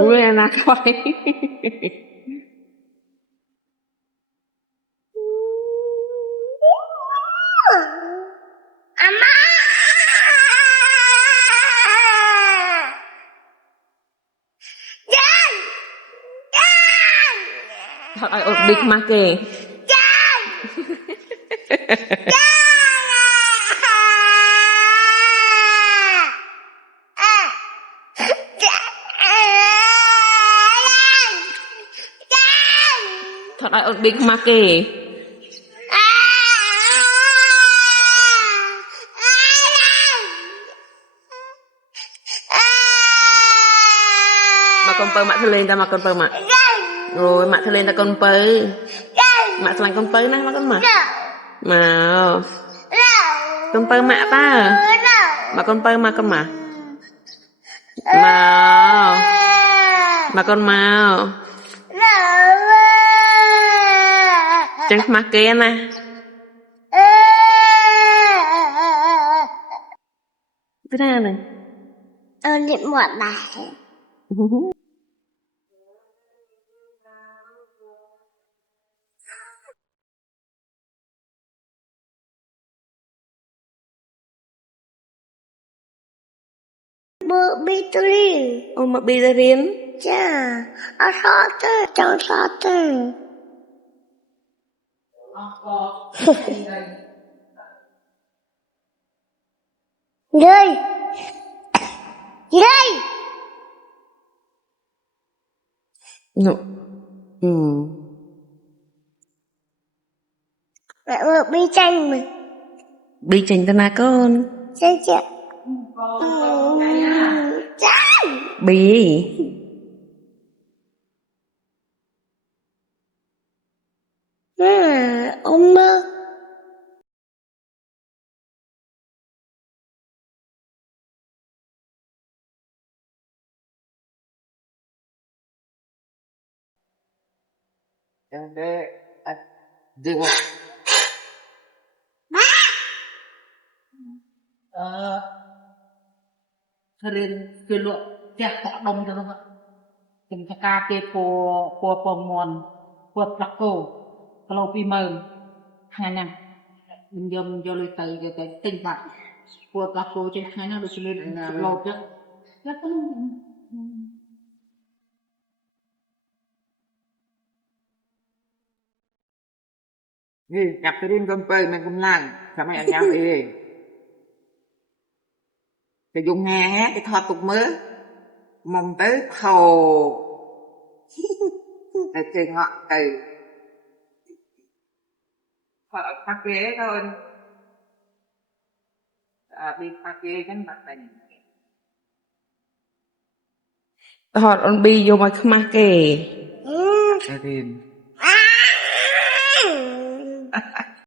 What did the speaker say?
Ui là coi. Ama. Jan. Jan. Thật ai ột bịch mà kể. Jan. Thật ai ột bịch mà kể. Mà con pơ mạ thơ lên ta mà con pơ mạ. Rồi mạ thơ lên ta con pơ. Mạ thơ lên con pơ nè mà con mạ. Mà con pơ mạ ta. Mà con pơ mà con mạ. Mà con màu. Chẳng mà kê nè. Thế nào này? Điện một bài. Bị tôi đi. Ô mà bị ra riêng. Chà, ở sao thế? Chẳng sao thế? Đây. Đây. Dạ. Mẹ vừa bi chanh mà. Bi chanh ta na con. Chanh chè. Chanh. Bi. Ông mơ. Dừng rồi. Thôi lên cái lượng chẹt tọa đông cho không ạ? Từng cái ca kê của nguồn của đặc cổ kalau pi mờn hai năm mình dùng cho lời tới cái tình bạn của đặc cổ trên hai năm được lên lột chứ rất Gì, nhập cái đinh con bơi mình cũng làm, sao mày ăn nhau đi. Cái dùng nghe cái thoa tục mớ, mong tới thầu. Cái chơi ngọn từ. Phở phát ghế thôi. Đi phát ghế cái mặt tình. Thật ôn bi vô mà không mà kể. Cái tiền.